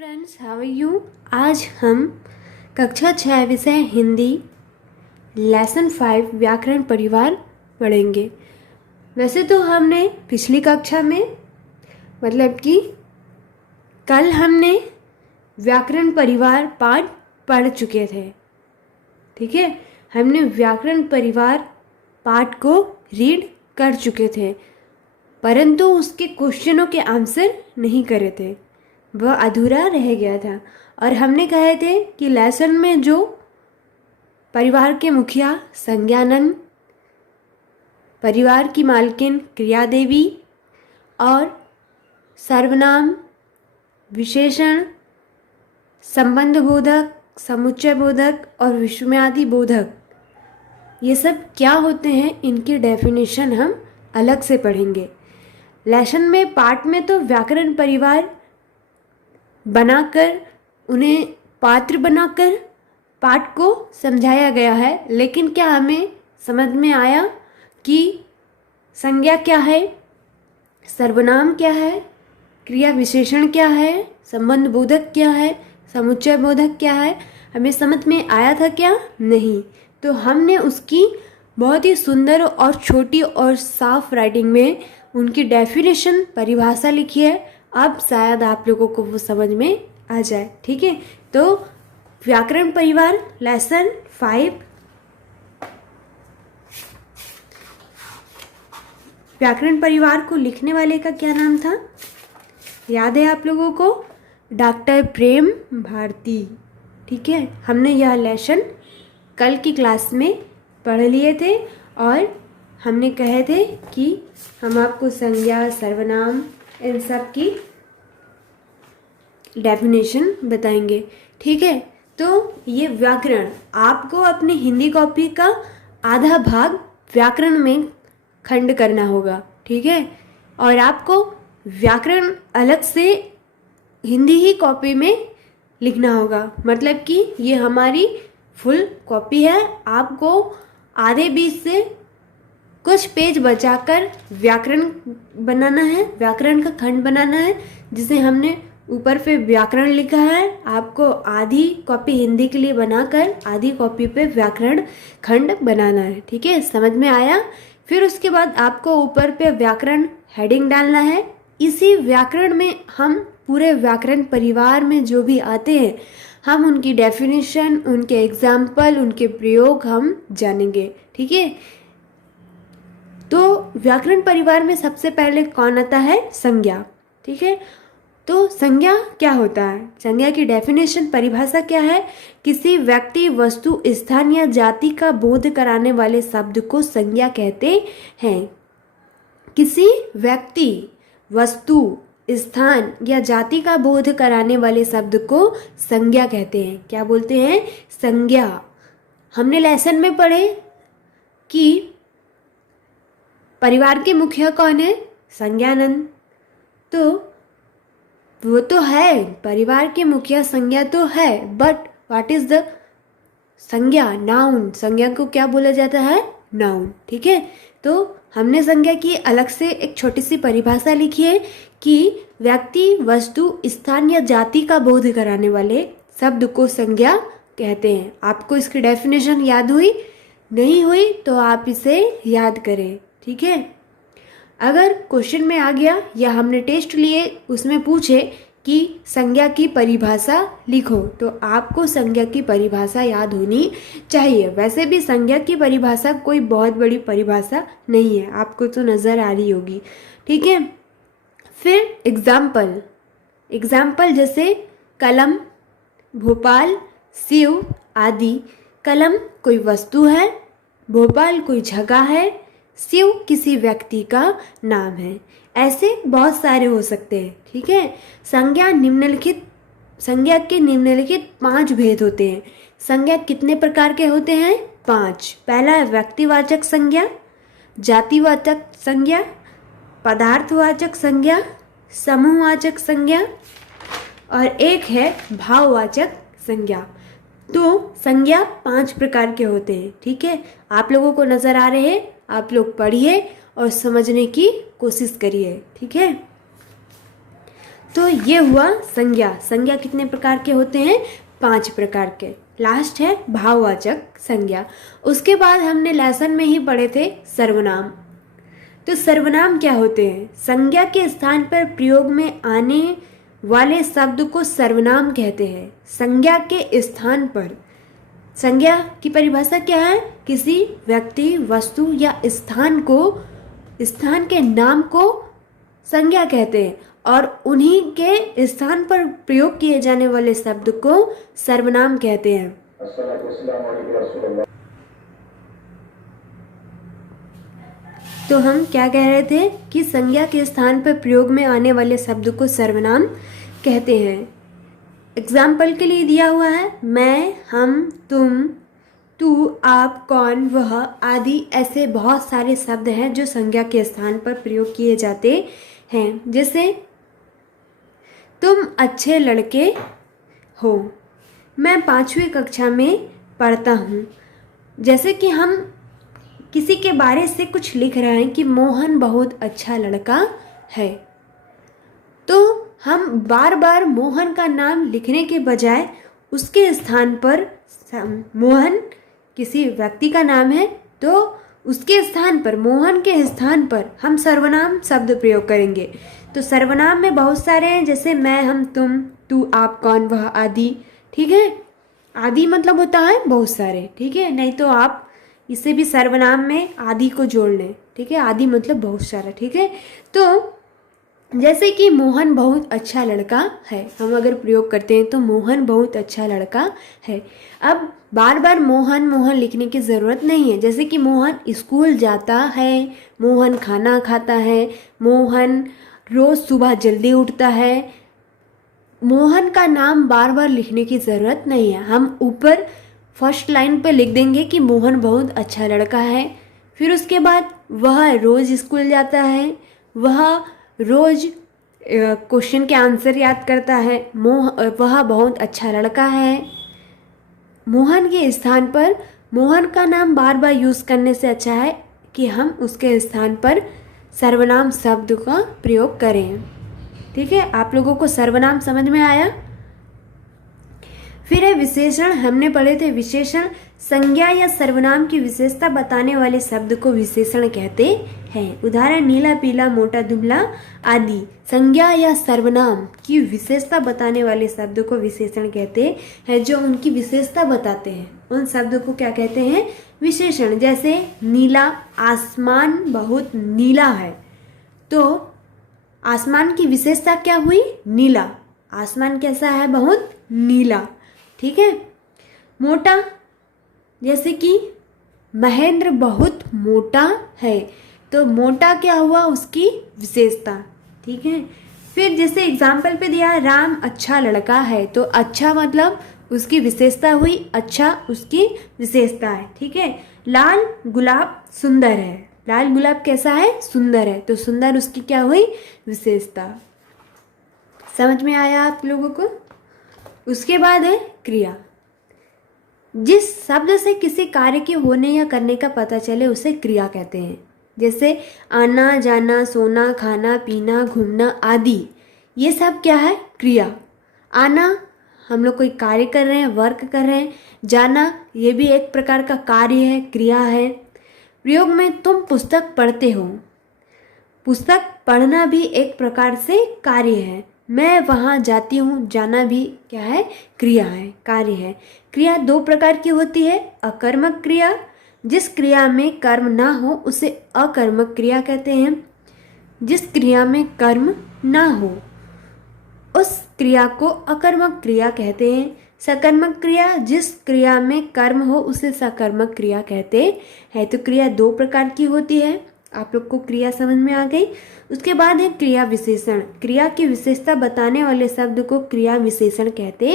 Students, how are you. आज हम कक्षा 6 विषय हिंदी लेसन 5 व्याकरण परिवार पढ़ेंगे। वैसे तो हमने पिछली कक्षा में मतलब कि कल हमने व्याकरण परिवार पाठ पढ़ चुके थे। ठीक है, हमने व्याकरण परिवार पाठ को रीड कर चुके थे, परंतु उसके क्वेश्चनों के आंसर नहीं करे थे, वह अधूरा रह गया था। और हमने कहे थे कि लेसन में जो परिवार के मुखिया संज्ञानंद, परिवार की मालकिन क्रिया देवी और सर्वनाम, विशेषण, संबंध बोधक, समुच्चय बोधक और विस्मयादि बोधक, ये सब क्या होते हैं, इनकी डेफिनेशन हम अलग से पढ़ेंगे। लेसन में पाठ में तो व्याकरण परिवार बनाकर उन्हें पात्र बनाकर पाठ को समझाया गया है, लेकिन क्या हमें समझ में आया कि संज्ञा क्या है, सर्वनाम क्या है, क्रिया विशेषण क्या है, संबंध बोधक क्या है, समुच्चय बोधक क्या है, हमें समझ में आया था क्या? नहीं। तो हमने उसकी बहुत ही सुंदर और छोटी और साफ राइटिंग में उनकी डेफिनेशन परिभाषा लिखी है। अब शायद आप लोगों को वो समझ में आ जाए। ठीक है, तो व्याकरण परिवार लेसन 5 व्याकरण परिवार को लिखने वाले का क्या नाम था, याद है आप लोगों को? डॉक्टर प्रेम भारती। ठीक है, हमने यह लेसन कल की क्लास में पढ़ लिए थे और हमने कहे थे कि हम आपको संज्ञा, सर्वनाम, इन सब की डेफिनेशन बताएंगे। ठीक है, तो ये व्याकरण आपको अपनी हिंदी कॉपी का आधा भाग व्याकरण में खंड करना होगा। ठीक है, और आपको व्याकरण अलग से हिंदी ही कॉपी में लिखना होगा। मतलब कि ये हमारी फुल कॉपी है, आपको आधे बीच से कुछ पेज बचाकर व्याकरण बनाना है, व्याकरण का खंड बनाना है, जिसे हमने ऊपर पे व्याकरण लिखा है। आपको आधी कॉपी हिंदी के लिए बनाकर आधी कॉपी पे व्याकरण खंड बनाना है। ठीक है, समझ में आया? फिर उसके बाद आपको ऊपर पे व्याकरण हेडिंग डालना है। इसी व्याकरण में हम पूरे व्याकरण परिवार में जो भी आते हैं, हम उनकी डेफिनेशन, उनके एग्जाम्पल, उनके प्रयोग हम जानेंगे। ठीक है, तो व्याकरण परिवार में सबसे पहले कौन आता है? संज्ञा। ठीक है, तो संज्ञा क्या होता है? संज्ञा की डेफिनेशन, परिभाषा क्या है? किसी व्यक्ति, वस्तु, स्थान या जाति का बोध कराने वाले शब्द को संज्ञा कहते हैं। किसी व्यक्ति, वस्तु, स्थान या जाति का बोध कराने वाले शब्द को संज्ञा कहते हैं। क्या बोलते हैं? संज्ञा। हमने लेसन में पढ़े कि परिवार के मुखिया कौन है? संज्ञानंद। तो वो तो है, परिवार के मुखिया संज्ञा तो है, बट व्हाट इज द संज्ञा? नाउन। संज्ञा को क्या बोला जाता है? नाउन। ठीक है, तो हमने संज्ञा की अलग से एक छोटी सी परिभाषा लिखी है कि व्यक्ति, वस्तु, स्थान या जाति का बोध कराने वाले शब्द को संज्ञा कहते हैं। आपको इसकी डेफिनेशन याद हुई? नहीं हुई तो आप इसे याद करें। ठीक है, अगर क्वेश्चन में आ गया या हमने टेस्ट लिए उसमें पूछे कि संज्ञा की परिभाषा लिखो, तो आपको संज्ञा की परिभाषा याद होनी चाहिए। वैसे भी संज्ञा की परिभाषा कोई बहुत बड़ी परिभाषा नहीं है, आपको तो नज़र आ रही होगी। ठीक है, फिर एग्जाम्पल जैसे कलम, भोपाल, शिव आदि। कलम कोई वस्तु है, भोपाल कोई जगह है, शिव किसी व्यक्ति का नाम है। ऐसे बहुत सारे हो सकते हैं। ठीक है, संज्ञा के निम्नलिखित 5 भेद होते हैं। संज्ञा कितने प्रकार के होते हैं? 5। पहला है व्यक्तिवाचक संज्ञा, जातिवाचक संज्ञा, पदार्थवाचक संज्ञा, समूहवाचक संज्ञा और एक है भाववाचक संज्ञा। तो संज्ञा 5 प्रकार के होते हैं। ठीक है, आप लोगों को नजर आ रहे हैं? आप लोग पढ़िए और समझने की कोशिश करिए। ठीक है, तो ये हुआ संज्ञा। संज्ञा कितने प्रकार के होते हैं? 5 प्रकार के। लास्ट है भाववाचक संज्ञा। उसके बाद हमने लेसन में ही पढ़े थे सर्वनाम। तो सर्वनाम क्या होते हैं? संज्ञा के स्थान पर प्रयोग में आने वाले शब्द को सर्वनाम कहते हैं। संज्ञा के स्थान पर, संज्ञा की परिभाषा क्या है? किसी व्यक्ति, वस्तु या स्थान को, स्थान के नाम को संज्ञा कहते हैं और उन्हीं के स्थान पर प्रयोग किए जाने वाले शब्द को सर्वनाम कहते हैं। तो हम क्या कह रहे थे कि संज्ञा के स्थान पर प्रयोग में आने वाले शब्द को सर्वनाम कहते हैं। एग्जाम्पल के लिए दिया हुआ है मैं, हम, तुम, तू, आप, कौन, वह आदि ऐसे बहुत सारे शब्द हैं जो संज्ञा के स्थान पर प्रयोग किए जाते हैं। जैसे तुम अच्छे लड़के हो, मैं 5वीं कक्षा में पढ़ता हूँ। जैसे कि हम किसी के बारे से कुछ लिख रहे हैं कि मोहन बहुत अच्छा लड़का है, तो हम बार बार मोहन का नाम लिखने के बजाय उसके स्थान पर, मोहन किसी व्यक्ति का नाम है तो उसके स्थान पर, मोहन के स्थान पर हम सर्वनाम शब्द प्रयोग करेंगे। तो सर्वनाम में बहुत सारे हैं, जैसे मैं, हम, तुम, तू, आप, कौन, वह आदि। ठीक है, आदि मतलब होता है बहुत सारे। ठीक है, नहीं तो आप इसे भी सर्वनाम में आदि को जोड़ लें। ठीक है, आदि मतलब बहुत सारा। ठीक है, तो जैसे कि मोहन बहुत अच्छा लड़का है, हम अगर प्रयोग करते हैं तो मोहन बहुत अच्छा लड़का है। अब बार बार मोहन मोहन लिखने की ज़रूरत नहीं है। जैसे कि मोहन स्कूल जाता है, मोहन खाना खाता है, मोहन रोज़ सुबह जल्दी उठता है। मोहन का नाम बार बार लिखने की ज़रूरत नहीं है। हम ऊपर फर्स्ट लाइन पे लिख देंगे कि मोहन बहुत अच्छा लड़का है। फिर उसके बाद वह रोज़ स्कूल जाता है, वह रोज़ क्वेश्चन के आंसर याद करता है, वह बहुत अच्छा लड़का है। मोहन के स्थान पर मोहन का नाम बार बार यूज़ करने से अच्छा है कि हम उसके स्थान पर सर्वनाम शब्द का प्रयोग करें। ठीक है, आप लोगों को सर्वनाम समझ में आया? फिर है विशेषण। हमने पढ़े थे विशेषण। संज्ञा या सर्वनाम की विशेषता बताने वाले शब्द को विशेषण कहते हैं। उदाहरण नीला, पीला, मोटा, दुबला आदि। संज्ञा या सर्वनाम की विशेषता बताने वाले शब्द को विशेषण कहते हैं। जो उनकी विशेषता बताते हैं उन शब्दों को क्या कहते हैं? विशेषण। जैसे नीला, आसमान बहुत नीला है, तो आसमान की विशेषता क्या हुई? नीला। आसमान कैसा है? बहुत नीला। ठीक है। मोटा, जैसे कि महेंद्र बहुत मोटा है, तो मोटा क्या हुआ? उसकी विशेषता। ठीक है। फिर जैसे एग्जाम्पल पे दिया राम अच्छा लड़का है, तो अच्छा मतलब उसकी विशेषता हुई, अच्छा उसकी विशेषता है। ठीक है। लाल गुलाब सुंदर है, लाल गुलाब कैसा है? सुंदर है, तो सुंदर उसकी क्या हुई? विशेषता। समझ में आया आप लोगों को? उसके बाद है क्रिया। जिस शब्द से किसी कार्य के होने या करने का पता चले उसे क्रिया कहते हैं। जैसे आना जाना, सोना, खाना, पीना, घूमना आदि, ये सब क्या है? क्रिया। आना, हम लोग कोई कार्य कर रहे हैं, वर्क कर रहे हैं। जाना, ये भी एक प्रकार का कार्य है, क्रिया है। प्रयोग में तुम पुस्तक पढ़ते हो, पुस्तक पढ़ना भी एक प्रकार से कार्य है। मैं वहाँ जाती हूँ, जाना भी क्या है? क्रिया है, कार्य है। क्रिया 2 प्रकार की होती है। अकर्मक क्रिया, जिस क्रिया में कर्म ना हो उसे अकर्मक क्रिया कहते हैं। जिस क्रिया में कर्म ना हो उस क्रिया को अकर्मक क्रिया कहते हैं। सकर्मक क्रिया, जिस क्रिया में कर्म हो उसे सकर्मक क्रिया कहते हैं। तो क्रिया 2 प्रकार की होती है। आप लोग को क्रिया समझ में आ गई? उसके बाद है क्रिया विशेषण। क्रिया की विशेषता बताने वाले शब्द को क्रिया विशेषण कहते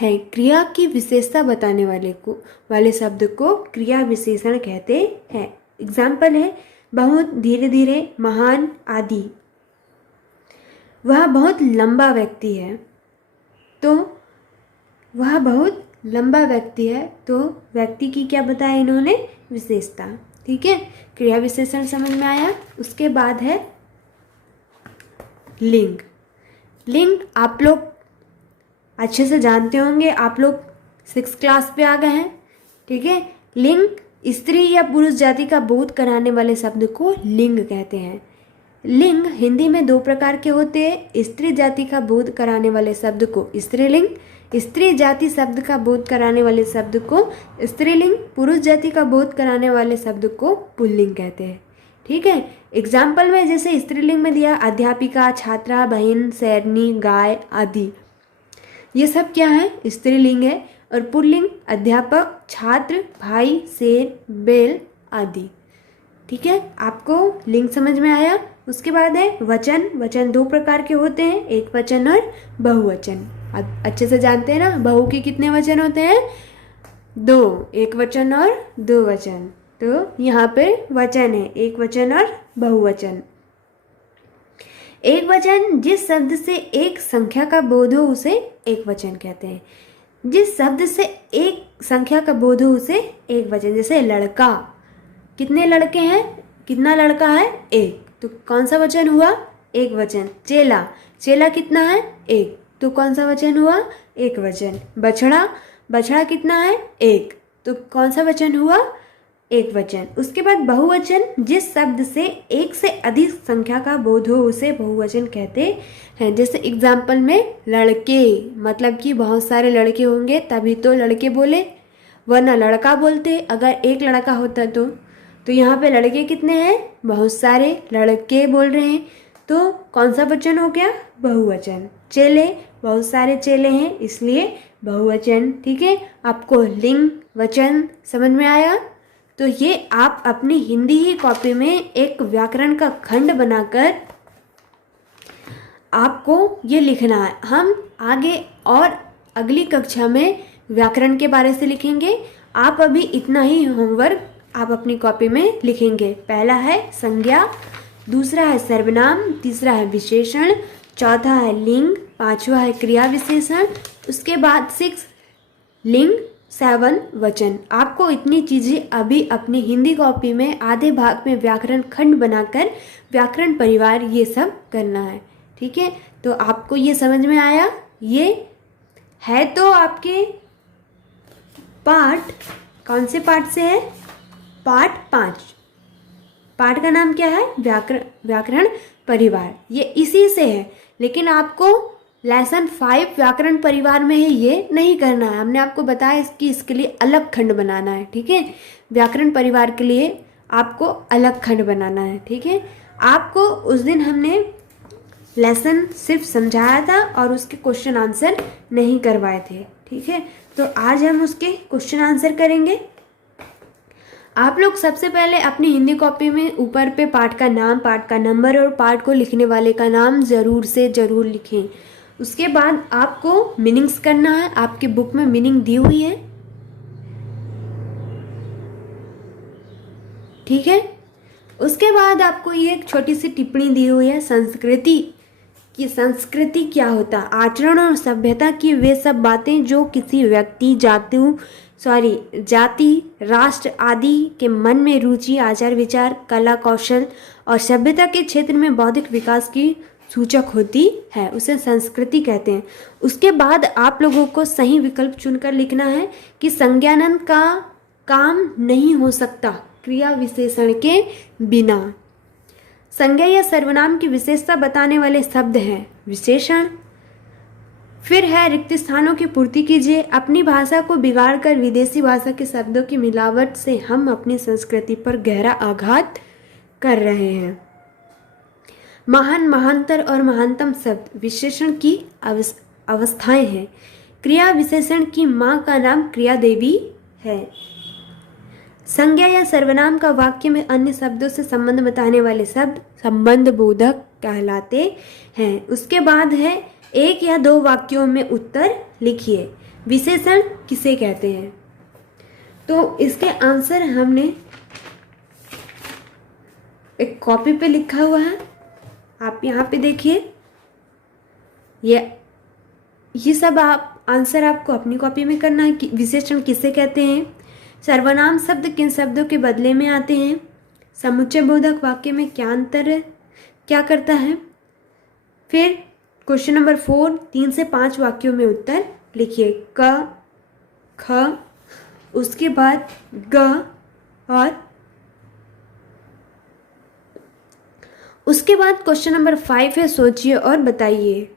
हैं। क्रिया की विशेषता बताने वाले शब्द को क्रिया विशेषण कहते हैं। एग्जाम्पल है बहुत, धीरे धीरे, महान आदि। वह बहुत लंबा व्यक्ति है, तो वह बहुत लंबा व्यक्ति है, तो व्यक्ति की क्या बताया इन्होंने? विशेषता। ठीक है, क्रिया विशेषण समझ में आया? उसके बाद है लिंग। लिंग आप लोग अच्छे से जानते होंगे, आप लोग 6th क्लास पे आ गए हैं, ठीक है। लिंग स्त्री या पुरुष जाति का बोध कराने वाले शब्द को लिंग कहते हैं। लिंग हिंदी में 2 प्रकार के होते हैं। स्त्री जाति का बोध कराने वाले शब्द को स्त्रीलिंग, स्त्री जाति शब्द का बोध कराने वाले शब्द को स्त्रीलिंग, पुरुष जाति का बोध कराने वाले शब्द को पुल्लिंग कहते हैं, ठीक है। एग्जाम्पल में जैसे स्त्रीलिंग में दिया अध्यापिका, छात्रा, बहन, शेरनी, गाय आदि, ये सब क्या है, स्त्रीलिंग है। और पुल्लिंग अध्यापक, छात्र, भाई, शेर, बैल आदि, ठीक है। आपको लिंग समझ में आया। उसके बाद है वचन। वचन 2 प्रकार के होते हैं, एक वचन और बहुवचन। आप अच्छे से जानते हैं ना, बहु के कितने वचन होते हैं, 2, एक वचन और 2 वचन। तो यहाँ पे वचन है, एक वचन और बहुवचन। एक वचन जिस शब्द से एक संख्या का बोध हो उसे एक वचन कहते हैं। जिस शब्द से एक संख्या का बोध हो उसे एक वचन। जैसे लड़का, कितने लड़के हैं, कितना लड़का है, एक, तो कौन सा वचन हुआ, एक वचन। चेला, चेला कितना है, एक, तो कौन सा वचन हुआ, एक वचन। बछड़ा, बछड़ा कितना है, एक, तो कौन सा वचन हुआ, एक वचन। उसके बाद बहुवचन जिस शब्द से एक से अधिक संख्या का बोध हो उसे बहुवचन कहते हैं। जैसे एग्जाम्पल में लड़के, मतलब कि बहुत सारे लड़के होंगे तभी तो लड़के बोले, वरना लड़का बोलते अगर एक लड़का होता तो यहाँ पे लड़के कितने हैं, बहुत सारे, लड़के बोल रहे हैं तो कौन सा वचन हो गया, बहुवचन। चेले, बहुत सारे चेले हैं इसलिए बहुवचन, ठीक है। आपको लिंग वचन समझ में आया। तो ये आप अपनी हिंदी ही कॉपी में एक व्याकरण का खंड बनाकर आपको ये लिखना है। हम आगे और अगली कक्षा में व्याकरण के बारे से लिखेंगे। आप अभी इतना ही होमवर्क आप अपनी कॉपी में लिखेंगे। पहला है संज्ञा, दूसरा है सर्वनाम, तीसरा है विशेषण, चौथा है लिंग, पांचवा है क्रिया विशेषण, उसके बाद 6 लिंग, 7 वचन। आपको इतनी चीज़ें अभी अपनी हिंदी कॉपी में आधे भाग में व्याकरण खंड बनाकर व्याकरण परिवार ये सब करना है, ठीक है। तो आपको ये समझ में आया। ये है तो आपके पाठ, कौन से पाठ से है, पाठ 5। पाठ का नाम क्या है, व्याकरण परिवार, ये इसी से है। लेकिन आपको लेसन 5 व्याकरण परिवार में है ये नहीं करना है। हमने आपको बताया कि इसके लिए अलग खंड बनाना है, ठीक है। व्याकरण परिवार के लिए आपको अलग खंड बनाना है, ठीक है। आपको उस दिन हमने लेसन सिर्फ समझाया था और उसके क्वेश्चन आंसर नहीं करवाए थे, ठीक है। तो आज हम उसके क्वेश्चन आंसर करेंगे। आप लोग सबसे पहले अपनी हिंदी कॉपी में ऊपर पे पाठ का नाम, पाठ का नंबर और पाठ को लिखने वाले का नाम ज़रूर से ज़रूर लिखें। उसके बाद आपको मीनिंग्स करना है। आपकी बुक में मीनिंग दी हुई है, ठीक है। उसके बाद आपको ये एक छोटी सी टिप्पणी दी हुई है संस्कृति की। संस्कृति क्या होता है, आचरण और सभ्यता की वे सब बातें जो किसी व्यक्ति, जाति, राष्ट्र आदि के मन में रुचि, आचार विचार, कला कौशल और सभ्यता के क्षेत्र में बौद्धिक विकास की सूचक होती है, उसे संस्कृति कहते हैं। उसके बाद आप लोगों को सही विकल्प चुनकर लिखना है कि संज्ञानन का काम नहीं हो सकता क्रिया विशेषण के बिना। संज्ञा या सर्वनाम की विशेषता बताने वाले शब्द हैं विशेषण। फिर है रिक्त स्थानों की पूर्ति कीजिए। अपनी भाषा को बिगाड़कर विदेशी भाषा के शब्दों की मिलावट से हम अपनी संस्कृति पर गहरा आघात कर रहे हैं। महान, महानतर और महानतम शब्द विशेषण की अवस्थाएं हैं। क्रिया विशेषण की माँ का नाम क्रिया देवी है। संज्ञा या सर्वनाम का वाक्य में अन्य शब्दों से संबंध बताने वाले शब्द संबंध बोधक कहलाते हैं। उसके बाद है 1 या 2 वाक्यों में उत्तर लिखिए। विशेषण किसे कहते हैं, तो इसके आंसर हमने एक कॉपी पे लिखा हुआ है, आप यहाँ पे देखिए। ये सब आप आंसर आपको अपनी कॉपी में करना है कि विशेषण किसे कहते हैं, सर्वनाम शब्द किन शब्दों के बदले में आते हैं, समुच्चय बोधक वाक्य में क्या अंतर है, क्या करता है, फिर क्वेश्चन नंबर 4, 3 से 5 वाक्यों में उत्तर लिखिए। क, ख, उसके बाद ग और उसके बाद क्वेश्चन नंबर 5 है, सोचिए और बताइए।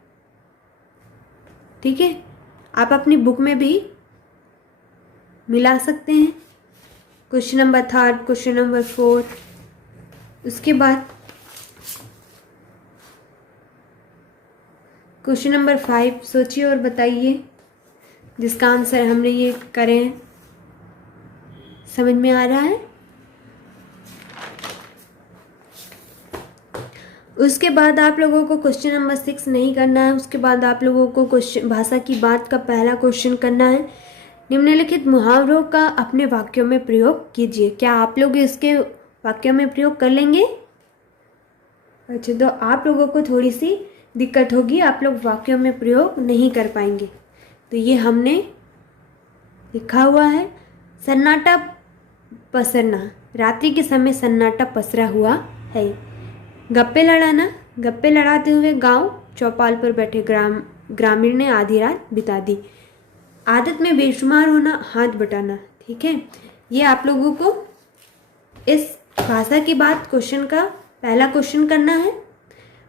ठीक है, आप अपनी बुक में भी मिला सकते हैं। क्वेश्चन नंबर 3, क्वेश्चन नंबर 4, उसके बाद क्वेश्चन नंबर 5, सोचिए और बताइए, जिसका आंसर हमने ये करें। समझ में आ रहा है? उसके बाद आप लोगों को क्वेश्चन नंबर 6 नहीं करना है। उसके बाद आप लोगों को क्वेश्चन भाषा की बात का पहला क्वेश्चन करना है। निम्नलिखित मुहावरों का अपने वाक्यों में प्रयोग कीजिए। क्या आप लोग इसके वाक्यों में प्रयोग कर लेंगे? अच्छा, तो आप लोगों को थोड़ी सी दिक्कत होगी, आप लोग वाक्यों में प्रयोग नहीं कर पाएंगे। तो ये हमने लिखा हुआ है। सन्नाटा पसरना, रात्रि के समय सन्नाटा पसरा हुआ है। गप्पे लड़ाना, गप्पे लड़ाते हुए गांव चौपाल पर बैठे ग्रामीण ने आधी रात बिता दी। आदत में बेशुमार होना, हाथ बटाना। ठीक है, ये आप लोगों को इस भाषा की बात क्वेश्चन का पहला क्वेश्चन करना है।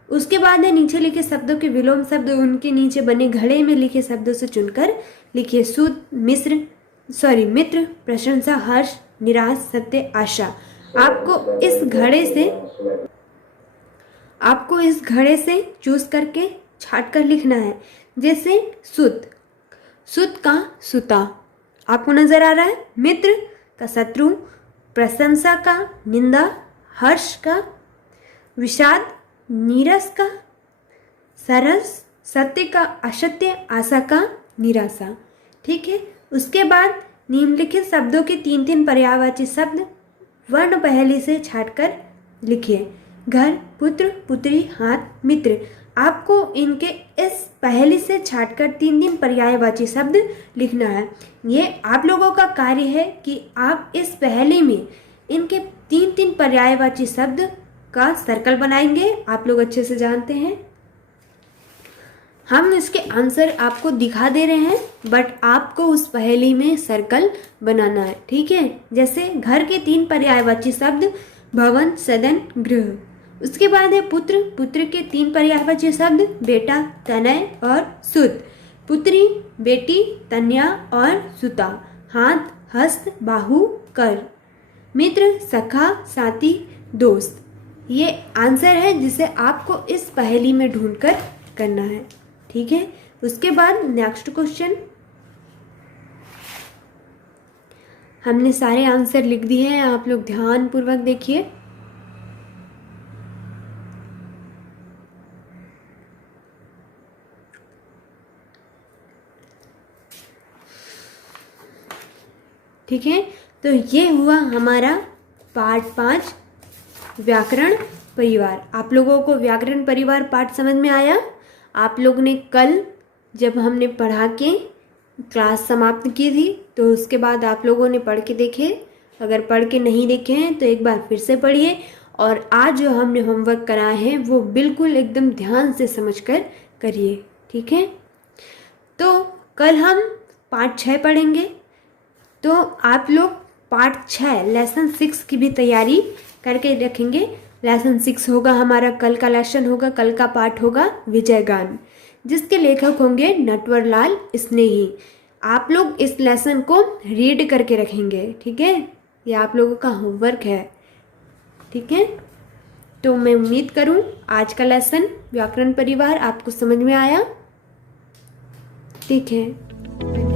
उसके बाद है नीचे लिखे शब्दों के विलोम शब्द उनके नीचे बने घड़े में लिखे शब्दों से चुनकर लिखिए। सूत, मित्र, प्रशंसा, हर्ष, निराश, सत्य, आशा। आपको इस घड़े से चूज करके छाट कर लिखना है। जैसे सुत का सुता आपको नजर आ रहा है। मित्र का शत्रु, प्रशंसा का निंदा, हर्ष का विषाद, नीरस का सरस, सत्य का असत्य, आशा का निराशा। ठीक है, उसके बाद निम्नलिखित शब्दों के 3 पर्यायवाची शब्द वर्ण पहेली से छाटकर लिखिए। घर, पुत्र, पुत्री, हाथ, मित्र। आपको इनके इस पहेली से छाटकर 3 पर्यायवाची शब्द लिखना है। ये आप लोगों का कार्य है कि आप इस पहेली में इनके 3 पर्यायवाची शब्द का सर्कल बनाएंगे। आप लोग अच्छे से जानते हैं। हम इसके आंसर आपको दिखा दे रहे हैं, बट आपको उस पहेली में सर्कल बनाना है। ठीक है, जैसे घर के 3 पर्यायवाची शब्द भवन, सदन, गृह। उसके बाद है पुत्र के 3 पर्यायवाची शब्द बेटा, तनय और सुत। पुत्री, बेटी, तन्या और सुता। हाथ, हस्त, बाहु, कर। मित्र, सखा, साथी, दोस्त। ये आंसर है जिसे आपको इस पहेली में ढूंढकर करना है। ठीक है, उसके बाद नेक्स्ट क्वेश्चन। हमने सारे आंसर लिख दिए हैं, आप लोग ध्यान पूर्वक देखिए। ठीक है, तो ये हुआ हमारा पार्ट 5 व्याकरण परिवार। आप लोगों को व्याकरण परिवार पाठ समझ में आया? आप लोग ने कल जब हमने पढ़ा के क्लास समाप्त की थी तो उसके बाद आप लोगों ने पढ़ के देखे। अगर पढ़ के नहीं देखे हैं तो एक बार फिर से पढ़िए। और आज जो हमने होमवर्क कराया है वो बिल्कुल एकदम ध्यान से समझकर करिए। ठीक है, तो कल हम पार्ट 6 पढ़ेंगे। तो आप लोग पार्ट 6 लेसन 6 की भी तैयारी करके रखेंगे। लेसन 6 होगा हमारा, कल का लेसन होगा, कल का पाठ होगा विजयगान, जिसके लेखक होंगे नटवरलाल स्नेही। आप लोग इस लेसन को रीड करके रखेंगे। ठीक है, ये आप लोगों का होमवर्क है। ठीक है, तो मैं उम्मीद करूं आज का लेसन व्याकरण परिवार आपको समझ में आया। ठीक है।